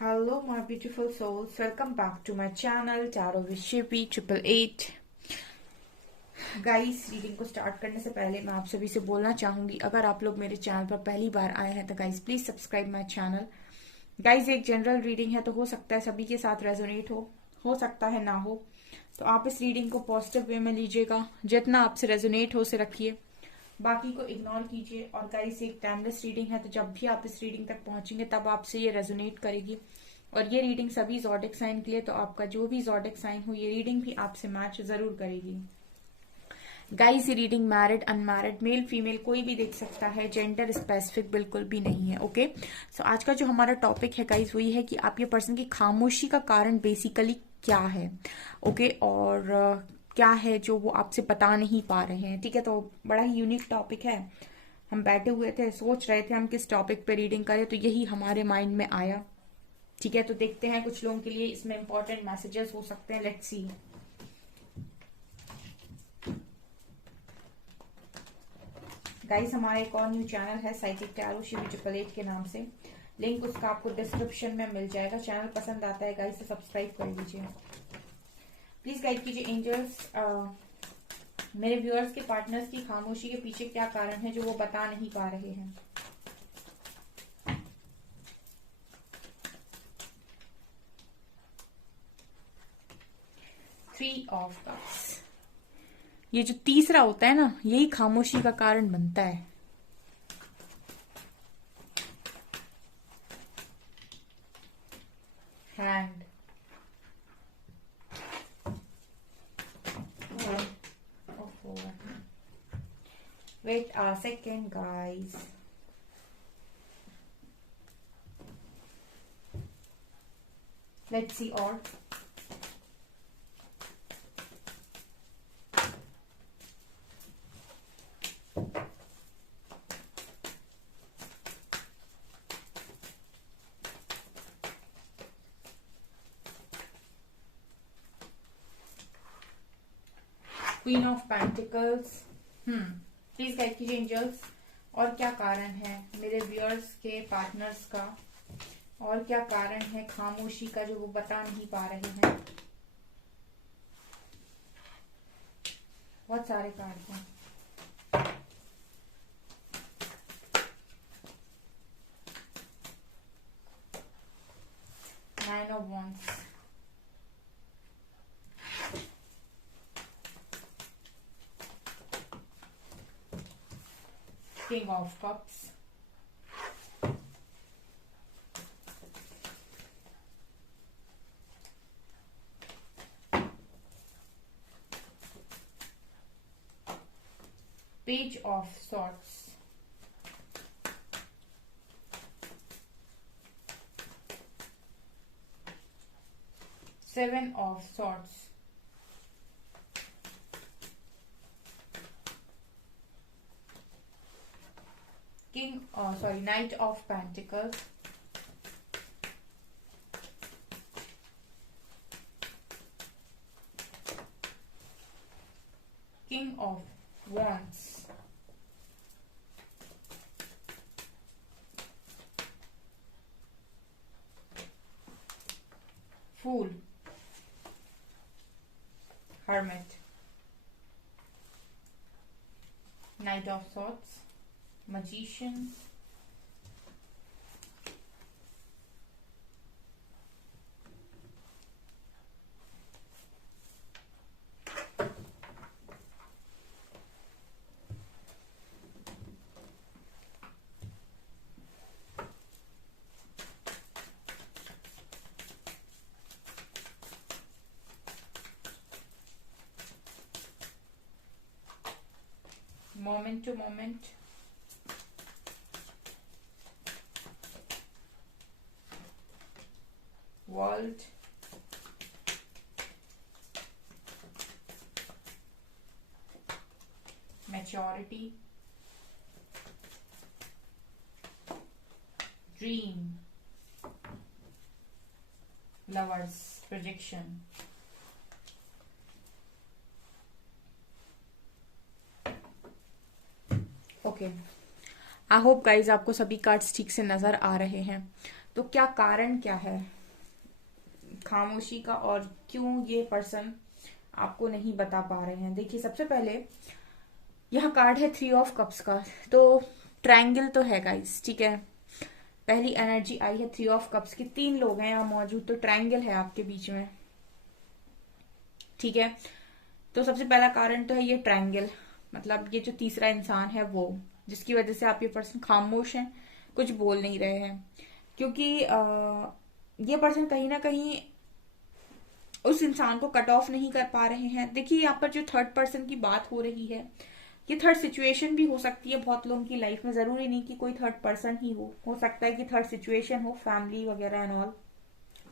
Hello, my beautiful souls. Welcome back to my channel, Tarot with Shippy 888. Guys, reading को start करने से पहले मैं आप सभी से बोलना चाहूंगी, अगर आप लोग मेरे चैनल पर पहली बार आए हैं तो guys please subscribe my channel. Guys, एक जनरल रीडिंग है तो हो सकता है सभी के साथ रेजोनेट हो सकता है ना हो। तो आप इस रीडिंग को पॉजिटिव वे में लीजिएगा, जितना आपसे रेजोनेट हो उसे रखिए, बाकी को इग्नोर कीजिए। और गाइस, एक टाइमलेस रीडिंग है तो जब भी आप इस रीडिंग तक पहुंचेंगे तब आपसे ये रेजोनेट करेगी। और ये रीडिंग सभी ज़ोडिक साइन के लिए, तो आपका जो भी ज़ोडिक साइन हो ये रीडिंग भी आपसे मैच जरूर करेगी। गाइस, ये reading married unmarried male female कोई भी देख सकता है, जेंडर स्पेसिफिक बिल्कुल भी नहीं है। ओके, सो आज का जो हमारा टॉपिक है गाइस वो ये है कि आपके पर्सन की खामोशी का कारण बेसिकली क्या है। ओके, और क्या है जो वो आपसे बता नहीं पा रहे हैं। ठीक है, तो बड़ा ही यूनिक टॉपिक है। हम बैठे हुए थे, सोच रहे थे हम किस टॉपिक पे रीडिंग करें, तो यही हमारे माइंड में आया। ठीक है, तो देखते हैं, कुछ लोगों के लिए इसमें इंपॉर्टेंट मैसेजेस हो सकते हैं। Let's see. गाइस, हमारा एक और न्यू चैनल है साइकिक टैरो शिवी 888 के नाम से। लिंक उसका आपको डिस्क्रिप्शन में मिल जाएगा। चैनल पसंद आता है गाइस तो सब्सक्राइब कर लीजिए। प्लीज गाइड कीजिए एंजल्स, मेरे व्यूअर्स के पार्टनर्स की खामोशी के पीछे क्या कारण है जो वो बता नहीं पा रहे हैं। Three of cups. ये जो तीसरा होता है ना, यही खामोशी का कारण बनता है। Hand. Wait a second, guys. Let's see all. Queen of Pentacles. Please guide कीजिए एंजल्स, और क्या कारण है मेरे व्यूअर्स के पार्टनर्स का, और क्या कारण है खामोशी का जो वो बता नहीं पा रहे हैं। बहुत सारे कार्ड हैं। Nine of wands, king of cups, page of swords, seven of swords, knight of pentacles, king of wands, fool, hermit, knight of swords, magician, moment to moment, world, maturity, dream, lovers, projection. Okay, I hope guys आपको सभी cards ठीक से नजर आ रहे हैं। तो क्या कारण क्या है खामोशी का, और क्यों ये पर्सन आपको नहीं बता पा रहे हैं? देखिए, सबसे पहले यह कार्ड है 3 ऑफ कप्स का, तो ट्रायंगल तो है गाइस, ठीक है। पहली एनर्जी आई है 3 ऑफ कप्स की, 3 लोग हैं यहाँ मौजूद, तो ट्रायंगल है आपके बीच में, ठीक है। तो सबसे पहला कारण तो है ये ट्रायंगल, मतलब ये जो तीसरा इंसान है वो, जिसकी वजह से आप ये पर्सन खामोश हैं, कुछ बोल नहीं रहे हैं, क्योंकि ये पर्सन कहीं ना कहीं उस इंसान को कट ऑफ नहीं कर पा रहे हैं। देखिए, यहाँ पर जो थर्ड पर्सन की बात हो रही है, ये थर्ड सिचुएशन भी हो सकती है बहुत लोगों की लाइफ में, जरूरी नहीं कि कोई थर्ड पर्सन ही हो सकता है कि थर्ड सिचुएशन हो, फैमिली वगैरह एंड ऑल,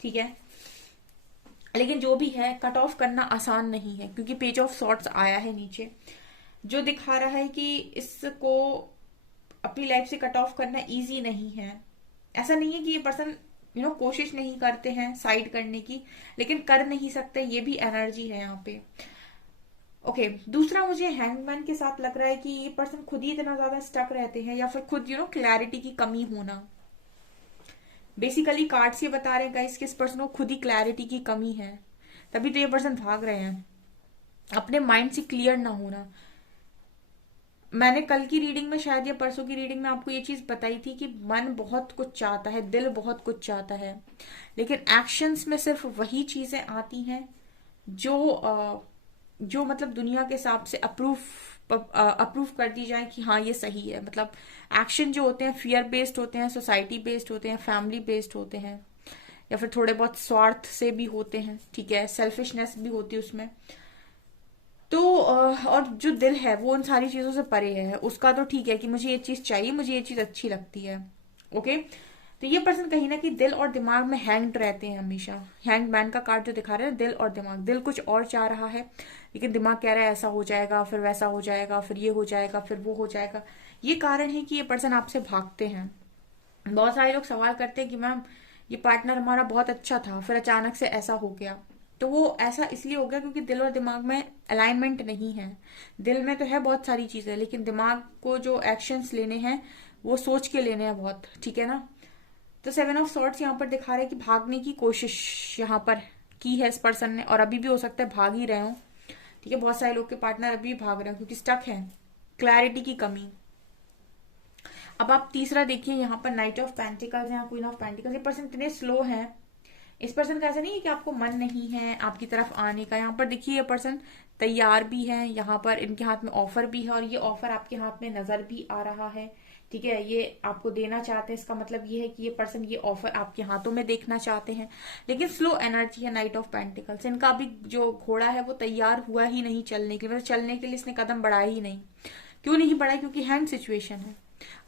ठीक है। लेकिन जो भी है, कट ऑफ करना आसान नहीं है, क्योंकि पेज ऑफ सॉर्ट्स आया है नीचे, जो दिखा रहा है कि इसको अपनी लाइफ से कट ऑफ करना इजी नहीं है। ऐसा नहीं है कि ये पर्सन कोशिश नहीं करते हैं साइड करने की, लेकिन कर नहीं सकते, ये भी एनर्जी है यहाँ पे। ओके, दूसरा मुझे हैंगमैन के साथ लग रहा है कि ये पर्सन खुद ही इतना ज्यादा स्टक रहते हैं, या फिर खुद क्लैरिटी की कमी होना। बेसिकली कार्ड्स ये बता रहे हैं गाइस कि इस पर्सन को खुद ही क्लैरिटी की कमी है, तभी तो ये पर्सन भाग रहे हैं, अपने माइंड से क्लियर ना होना। मैंने कल की रीडिंग में, शायद या परसों की रीडिंग में, आपको ये चीज बताई थी कि मन बहुत कुछ चाहता है, दिल बहुत कुछ चाहता है, लेकिन एक्शंस में सिर्फ वही चीजें आती हैं जो मतलब दुनिया के हिसाब से अप्रूव कर दी जाए कि हाँ ये सही है। मतलब एक्शन जो होते हैं फियर बेस्ड होते हैं, सोसाइटी बेस्ड होते हैं, फैमिली बेस्ड होते हैं, या फिर थोड़े बहुत स्वार्थ से भी होते हैं, ठीक है, सेल्फिशनेस भी होती है उसमें। तो और जो दिल है वो उन सारी चीजों से परे है, उसका तो ठीक है कि मुझे ये चीज चाहिए, मुझे ये चीज अच्छी लगती है, ओके। तो ये पर्सन कहीं ना कहीं दिल और दिमाग में हैंग्ड रहते हैं हमेशा। हैंग मैन का कार्ड जो दिखा रहे हैं, दिल और दिमाग, दिल कुछ और चाह रहा है, लेकिन दिमाग कह रहा है ऐसा हो जाएगा, फिर वैसा हो जाएगा, फिर ये हो जाएगा, फिर वो हो जाएगा। ये कारण है कि ये पर्सन आपसे भागते हैं। बहुत सारे लोग सवाल करते हैं कि मैम ये पार्टनर हमारा बहुत अच्छा था, फिर अचानक से ऐसा हो गया। तो वो ऐसा इसलिए हो गया क्योंकि दिल और दिमाग में अलाइनमेंट नहीं है। दिल में तो है बहुत सारी चीजें, लेकिन दिमाग को जो एक्शंस लेने हैं वो सोच के लेने हैं बहुत, ठीक है ना। तो 7 ऑफ सॉर्ड्स यहाँ पर दिखा रहे हैं कि भागने की कोशिश यहाँ पर की है इस पर्सन ने, और अभी भी हो सकता है भाग ही रहे हो, ठीक है। बहुत सारे लोग के पार्टनर अभी भी भाग रहे हैं क्योंकि स्टक है, क्लैरिटी की कमी। अब आप तीसरा देखिए, यहाँ पर नाइट ऑफ पेंटिकल्स, यहाँ क्वीन ऑफ पेंटिकल्स। ये पर्सन इतने स्लो हैं, इस पर्सन का ऐसा नहीं है कि आपको मन नहीं है आपकी तरफ आने का। यहाँ पर देखिए ये पर्सन तैयार भी है, यहाँ पर इनके हाथ में ऑफर भी है, और ये ऑफर आपके हाथ में नजर भी आ रहा है, ठीक है। ये आपको देना चाहते हैं, इसका मतलब ये है कि ये पर्सन ये ऑफर आपके हाथों में देखना चाहते हैं, लेकिन स्लो एनर्जी है नाइट ऑफ पेंटिकल्स। इनका अभी जो घोड़ा है वो तैयार हुआ ही नहीं चलने के लिए, मतलब चलने के लिए इसने कदम बढ़ाया ही नहीं। क्यों नहीं बढ़ाया? क्योंकि हैंग सिचुएशन है।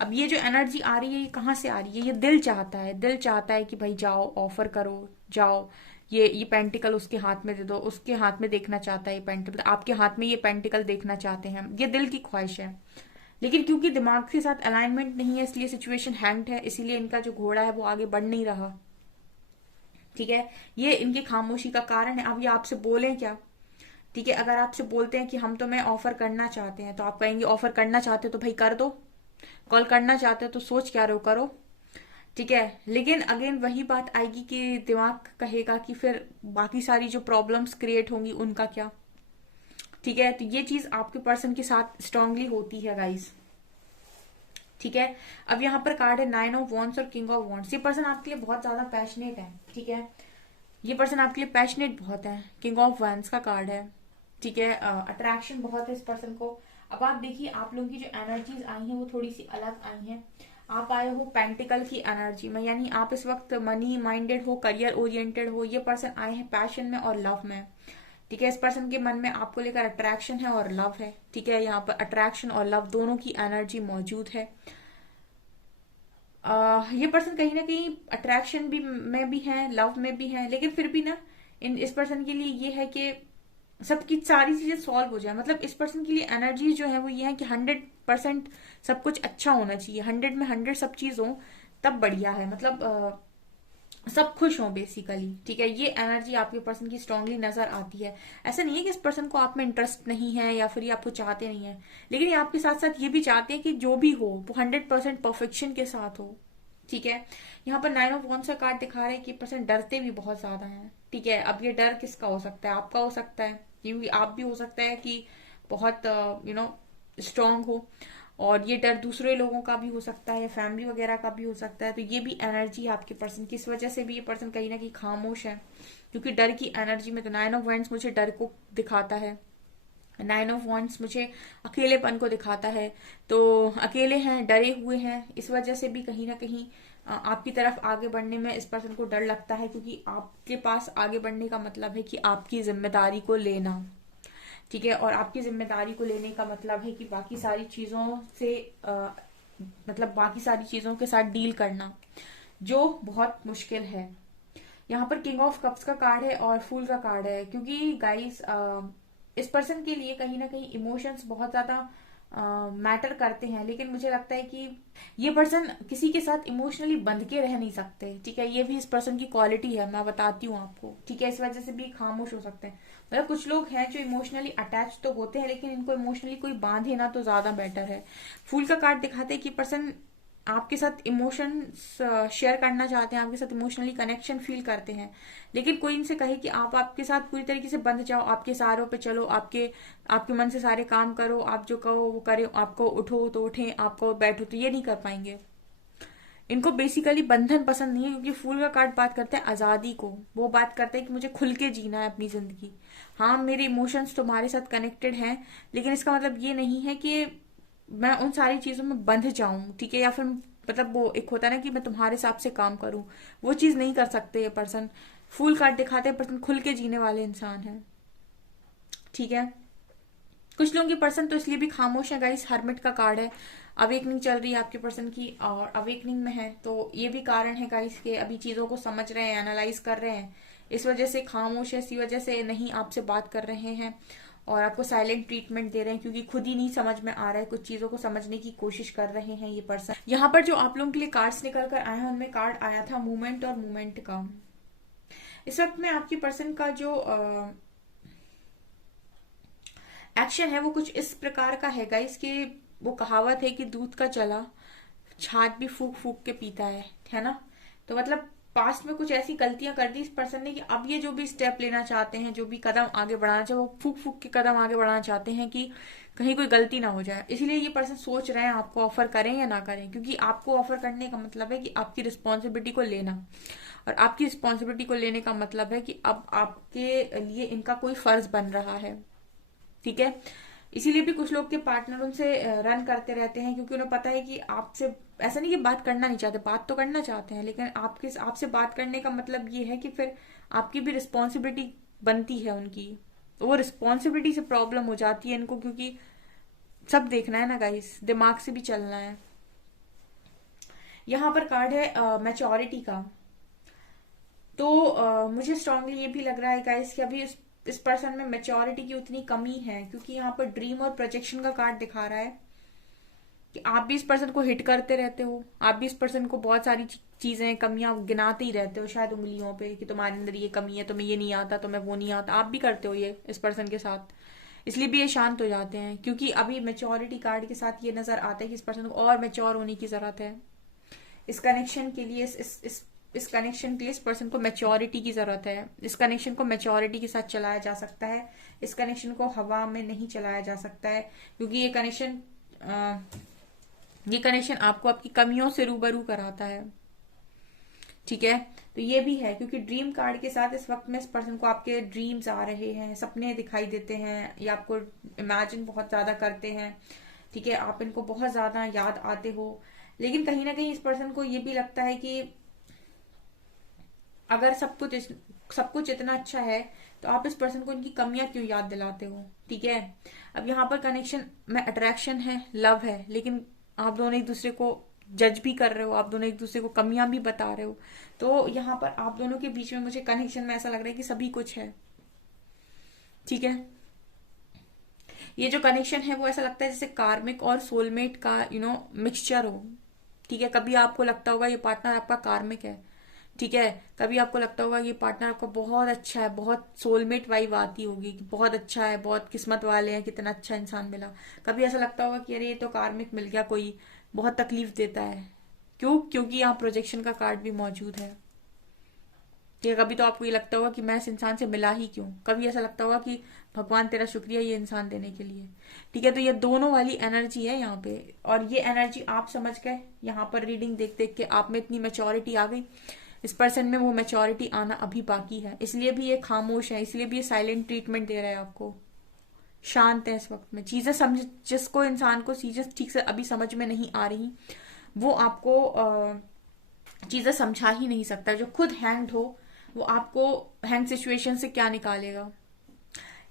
अब ये जो एनर्जी आ रही है ये कहाँ से आ रही है? ये दिल चाहता है, दिल चाहता है कि भाई जाओ ऑफर करो, जाओ ये पेंटिकल उसके हाथ में दे दो, उसके हाथ में देखना चाहता है ये पेंटिकल, आपके हाथ में ये पेंटिकल देखना चाहते हैं, ये दिल की ख्वाहिश है। लेकिन क्योंकि दिमाग के साथ अलाइनमेंट नहीं है, इसलिए सिचुएशन हैंग्ड है, इसीलिए इनका जो घोड़ा है वो आगे बढ़ नहीं रहा, ठीक है। ये इनकी खामोशी का कारण है। अब ये आपसे बोलें क्या, ठीक है। अगर आपसे बोलते हैं कि हम तुम्हें ऑफर करना चाहते हैं, तो आप कहेंगे ऑफर करना चाहते हो तो भाई कर दो, कॉल करना चाहते हो तो सोच क्या रहे हो, करो, ठीक है। लेकिन अगेन वही बात आएगी कि दिमाग कहेगा कि फिर बाकी सारी जो प्रॉब्लम्स क्रिएट होंगी उनका क्या, ठीक है। तो ये चीज आपके पर्सन के साथ स्ट्रांगली होती है गाइस, ठीक है। अब यहाँ पर कार्ड है 9 ऑफ वॉन्ड्स और किंग ऑफ वॉन्ड्स। ये पर्सन आपके लिए बहुत ज्यादा पैशनेट है, ठीक है। ये पर्सन आपके लिए पैशनेट बहुत है। किंग ऑफ वॉन्ड्स का कार्ड है, ठीक है। अट्रैक्शन बहुत है इस पर्सन को। अब आप देखिए, आप लोगों की जो एनर्जीज आई हैं वो थोड़ी सी अलग आई हैं। आप आए हो पेंटिकल की एनर्जी में, यानी आप इस वक्त मनी माइंडेड हो, करियर ओरिएंटेड हो। ये पर्सन आए हैं पैशन में और लव में, ठीक है। इस पर्सन के मन में आपको लेकर अट्रैक्शन है और लव है, ठीक है। यहाँ पर अट्रैक्शन और लव दोनों की एनर्जी मौजूद है। ये पर्सन कहीं ना कहीं अट्रैक्शन भी में भी है, लव में भी है, लेकिन फिर भी ना इस पर्सन के लिए ये है कि सबकी सारी चीजें सॉल्व हो जाए। मतलब इस पर्सन के लिए एनर्जी जो है वो ये है कि 100% सब कुछ अच्छा होना चाहिए, 100 में 100 सब चीज हो तब बढ़िया है। मतलब सब खुश हो बेसिकली, ठीक है। ये एनर्जी आपके पर्सन की स्ट्रांगली नजर आती है। ऐसा नहीं है कि इस पर्सन को आप में इंटरेस्ट नहीं है या फिर ये आपको चाहते नहीं है, लेकिन ये आपके साथ साथ ये भी चाहते हैं कि जो भी हो वो 100% परफेक्शन के साथ हो, ठीक है। यहाँ पर 9 ऑफ वॉन्ड्स का कार्ड दिखा रहा है कि पर्सन डरते भी बहुत ज्यादा हैं। ठीक है, अब ये डर किसका हो सकता है? आपका हो सकता है, क्योंकि आप भी हो सकता है कि बहुत स्ट्रांग हो, और ये डर दूसरे लोगों का भी हो सकता है, फैमिली वगैरह का भी हो सकता है। तो ये भी एनर्जी है आपके पर्सन की, इस वजह से भी ये पर्सन कहीं ना कहीं खामोश है, क्योंकि डर की एनर्जी में। तो 9 ऑफ वॉन्ड्स मुझे डर को दिखाता है, 9 ऑफ वॉन्ड्स मुझे अकेलेपन को दिखाता है। तो अकेले हैं, डरे हुए हैं, इस वजह से भी कहीं ना कहीं आपकी तरफ आगे बढ़ने में इस पर्सन को डर लगता है, क्योंकि आपके पास आगे बढ़ने का मतलब है कि आपकी जिम्मेदारी को लेना। ठीक है, और आपकी जिम्मेदारी को लेने का मतलब है कि बाकी सारी चीजों से मतलब बाकी सारी चीजों के साथ डील करना, जो बहुत मुश्किल है। यहाँ पर किंग ऑफ कप्स का कार्ड है और फूल का कार्ड है, क्योंकि गाइस इस पर्सन के लिए कहीं ना कहीं इमोशंस बहुत ज्यादा मैटर करते हैं, लेकिन मुझे लगता है कि ये पर्सन किसी के साथ इमोशनली बंध के रह नहीं सकते। ठीक है, ये भी इस पर्सन की क्वालिटी है, मैं बताती हूँ आपको। ठीक है, इस वजह से भी खामोश हो सकते हैं। मतलब कुछ लोग हैं जो इमोशनली अटैच तो होते हैं, लेकिन इनको इमोशनली कोई बांधे ना तो ज्यादा बेटर है। फूल का कार्ड दिखाते हैं कि पर्सन आपके साथ इमोशंस शेयर करना चाहते हैं, आपके साथ इमोशनली कनेक्शन फील करते हैं, लेकिन कोई इनसे कहे कि आप आपके साथ पूरी तरीके से बंध जाओ, आपके सहारों पे चलो, आपके आपके मन से सारे काम करो, आप जो कहो वो करे, आपको उठो तो उठे, आपको बैठो तो ये नहीं कर पाएंगे। इनको बेसिकली बंधन पसंद नहीं है, क्योंकि फूल का कार्ड बात करते हैं आजादी को। वो बात करते हैं कि मुझे खुल के जीना है अपनी जिंदगी। हाँ, मेरे इमोशंस तुम्हारे साथ कनेक्टेड हैं, लेकिन इसका मतलब ये नहीं है कि मैं उन सारी चीजों में बंध जाऊं। ठीक है, या फिर मतलब वो एक होता है ना कि मैं तुम्हारे हिसाब से काम करूं, वो चीज नहीं कर सकते ये पर्सन। फूल कार्ड दिखाते हैं पर्सन खुल के जीने वाले इंसान है। ठीक है, कुछ लोगों की पर्सन तो इसलिए भी खामोश है गाइस। हर्मिट का कार्ड है, अवेकनिंग चल रही है आपके पर्सन की, और अवेकनिंग में है, तो ये भी कारण है गाइस के अभी चीजों को समझ रहे हैं, एनालाइज कर रहे हैं, इस वजह से खामोश है, इसी वजह से नहीं आपसे बात कर रहे हैं और आपको साइलेंट ट्रीटमेंट दे रहे हैं, क्योंकि खुद ही नहीं समझ में आ रहा है, कुछ चीजों को समझने की कोशिश कर रहे हैं ये पर्सन। यहाँ पर जो आप लोगों के लिए कार्ड्स निकल कर आए हैं, उनमें कार्ड आया था मूवमेंट और मूवमेंट का। इस वक्त में आपकी पर्सन का जो एक्शन है वो कुछ इस प्रकार का है गाइस कि वो कहावत है कि दूध का चला छाछ भी फूक फूक के पीता है ना। तो मतलब पास्ट में कुछ ऐसी गलतियां कर दी इस पर्सन ने कि अब ये जो भी स्टेप लेना चाहते हैं, जो भी कदम आगे बढ़ाना चाहे, वो फूक फूक के कदम आगे बढ़ाना चाहते हैं कि कहीं कोई गलती ना हो जाए। इसीलिए ये पर्सन सोच रहे हैं आपको ऑफर करें या ना करें, क्योंकि आपको ऑफर करने का मतलब है कि आपकी रिस्पॉन्सिबिलिटी को लेना, और आपकी रिस्पॉन्सिबिलिटी को लेने का मतलब है कि अब आपके लिए इनका कोई फर्ज बन रहा है। ठीक है, इसीलिए भी कुछ लोग के पार्टनर उनसे रन करते रहते हैं, क्योंकि उन्हें पता है कि आपसे ऐसा नहीं कि बात करना नहीं चाहते, बात तो करना चाहते हैं, लेकिन आपसे बात करने का मतलब ये है कि फिर आपकी भी रिस्पॉन्सिबिलिटी बनती है उनकी। तो वो रिस्पॉन्सिबिलिटी से प्रॉब्लम हो जाती है इनको, क्योंकि सब देखना है ना गाइस, दिमाग से भी चलना है। यहाँ पर कार्ड है मैच्योरिटी का। तो मुझे स्ट्रांगली ये भी लग रहा है गाइस कि अभी इस पर्सन में मेच्योरिटी की उतनी कमी है, क्योंकि यहाँ पर ड्रीम और प्रोजेक्शन का कार्ड दिखा रहा है कि आप भी इस पर्सन को हिट करते रहते हो, आप भी इस पर्सन को बहुत सारी चीजें कमियां गिनाते ही रहते हो शायद उंगलियों पे, कि तुम्हारे अंदर ये कमी है, तुम्हें ये नहीं आता, तुम्हें वो नहीं आता। आप भी करते हो ये इस पर्सन के साथ, इसलिए भी ये शांत हो जाते हैं, क्योंकि अभी मेच्योरिटी कार्ड के साथ ये नजर आता है कि इस पर्सन को और मेच्योर होने की जरूरत है। इस कनेक्शन के लिए इस कनेक्शन के लिए इस पर्सन को मैच्योरिटी की जरूरत है। इस कनेक्शन को मैच्योरिटी के साथ चलाया जा सकता है, इस कनेक्शन को हवा में नहीं चलाया जा सकता है, क्योंकि ये कनेक्शन आपको आपकी कमियों से रूबरू कराता है। ठीक है, तो ये भी है, क्योंकि ड्रीम कार्ड के साथ इस वक्त में इस पर्सन को आपके ड्रीम्स आ रहे हैं, सपने दिखाई देते हैं, या आपको इमेजिन बहुत ज्यादा करते हैं। ठीक है, आप इनको बहुत ज्यादा याद आते हो, लेकिन कहीं ना कहीं इस पर्सन को ये भी लगता है कि अगर सब कुछ इतना अच्छा है, तो आप इस पर्सन को इनकी कमियां क्यों याद दिलाते हो। ठीक है, अब यहाँ पर कनेक्शन में अट्रैक्शन है, लव है, लेकिन आप दोनों एक दूसरे को जज भी कर रहे हो, आप दोनों एक दूसरे को कमियां भी बता रहे हो। तो यहाँ पर आप दोनों के बीच में मुझे कनेक्शन में ऐसा लग रहा है कि सभी कुछ है। ठीक है, ये जो कनेक्शन है वो ऐसा लगता है जैसे कार्मिक और सोलमेट का मिक्सचर हो। ठीक है, कभी आपको लगता होगा ये पार्टनर आपका कार्मिक है। ठीक है, कभी आपको लगता होगा ये पार्टनर आपका बहुत अच्छा है, बहुत सोलमेट वाइब आती होगी कि बहुत अच्छा है, बहुत किस्मत वाले हैं, कितना अच्छा इंसान मिला। कभी ऐसा लगता होगा कि अरे ये तो कार्मिक मिल गया कोई, बहुत तकलीफ देता है। क्यों? क्योंकि यहाँ प्रोजेक्शन का कार्ड भी मौजूद है। ठीक है, कभी तो आपको ये लगता होगा कि मैं इस इंसान से मिला ही क्यों, कभी ऐसा लगता होगा कि भगवान तेरा शुक्रिया ये इंसान देने के लिए। ठीक है, तो ये दोनों वाली एनर्जी है यहाँ पे, और ये एनर्जी आप समझ गए। यहाँ पर रीडिंग देख देख के आप में इतनी मैच्योरिटी आ गई, इस पर्सन में वो मैच्योरिटी आना अभी बाकी है, इसलिए भी ये खामोश है, इसलिए भी ये साइलेंट ट्रीटमेंट दे रहा है आपको, शांत है इस वक्त में। चीजें समझ, जिसको इंसान को चीजें ठीक से अभी समझ में नहीं आ रही, वो आपको चीजें समझा ही नहीं सकता। जो खुद हैंग्ड हो वो आपको हैंग सिचुएशन से क्या निकालेगा।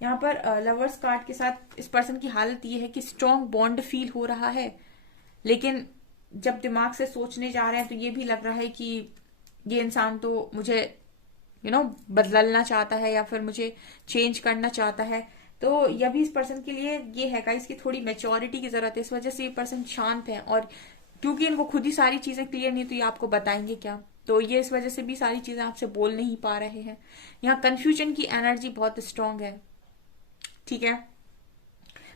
यहाँ पर लवर्स कार्ड के साथ इस पर्सन की हालत ये है कि स्ट्रॉन्ग बॉन्ड फील हो रहा है, लेकिन जब दिमाग से सोचने जा रहे हैं तो ये भी लग रहा है कि ये इंसान तो मुझे बदलना चाहता है या फिर मुझे चेंज करना चाहता है। तो यह भी इस पर्सन के लिए ये है गाइस कि थोड़ी मेच्योरिटी की जरूरत है, इस वजह से ये पर्सन शांत है, और क्योंकि इनको खुद ही सारी चीजें क्लियर नहीं तो ये आपको बताएंगे क्या, तो ये इस वजह से भी सारी चीजें आपसे बोल नहीं पा रहे हैं। यहाँ कंफ्यूजन की एनर्जी बहुत स्ट्रांग है। ठीक है,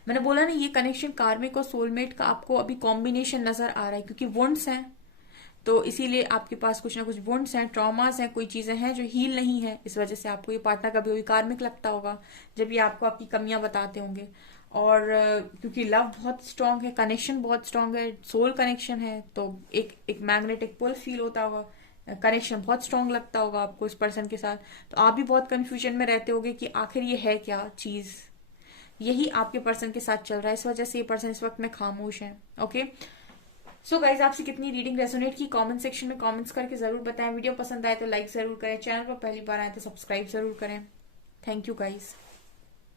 मैंने बोला ना ये कनेक्शन कार्मिक और सोलमेट का आपको अभी कॉम्बिनेशन नजर आ रहा है, क्योंकि वुंड्स हैं तो इसीलिए आपके पास कुछ ना कुछ वुंड्स हैं, ट्रॉमास हैं, कोई चीजें हैं जो हील नहीं है, इस वजह से आपको ये पार्टनर कभी कभी कार्मिक लगता होगा जब ये आपको आपकी कमियां बताते होंगे। और क्योंकि लव बहुत स्ट्रांग है, कनेक्शन बहुत स्ट्रांग है, सोल कनेक्शन है, तो एक मैग्नेटिक पुल फील होता होगा, कनेक्शन बहुत स्ट्रांग लगता होगा आपको इस पर्सन के साथ। तो आप भी बहुत कंफ्यूजन में रहते होगे कि आखिर ये है क्या चीज, यही आपके पर्सन के साथ चल रहा है, इस वजह से ये पर्सन इस वक्त में खामोश है। ओके, सो गाइज आपसे कितनी रीडिंग रेजोनेट की कमेंट सेक्शन में कमेंट्स करके जरूर बताएं। वीडियो पसंद आए तो लाइक जरूर करें, चैनल पर पहली बार आए तो सब्सक्राइब जरूर करें। Thank you guys.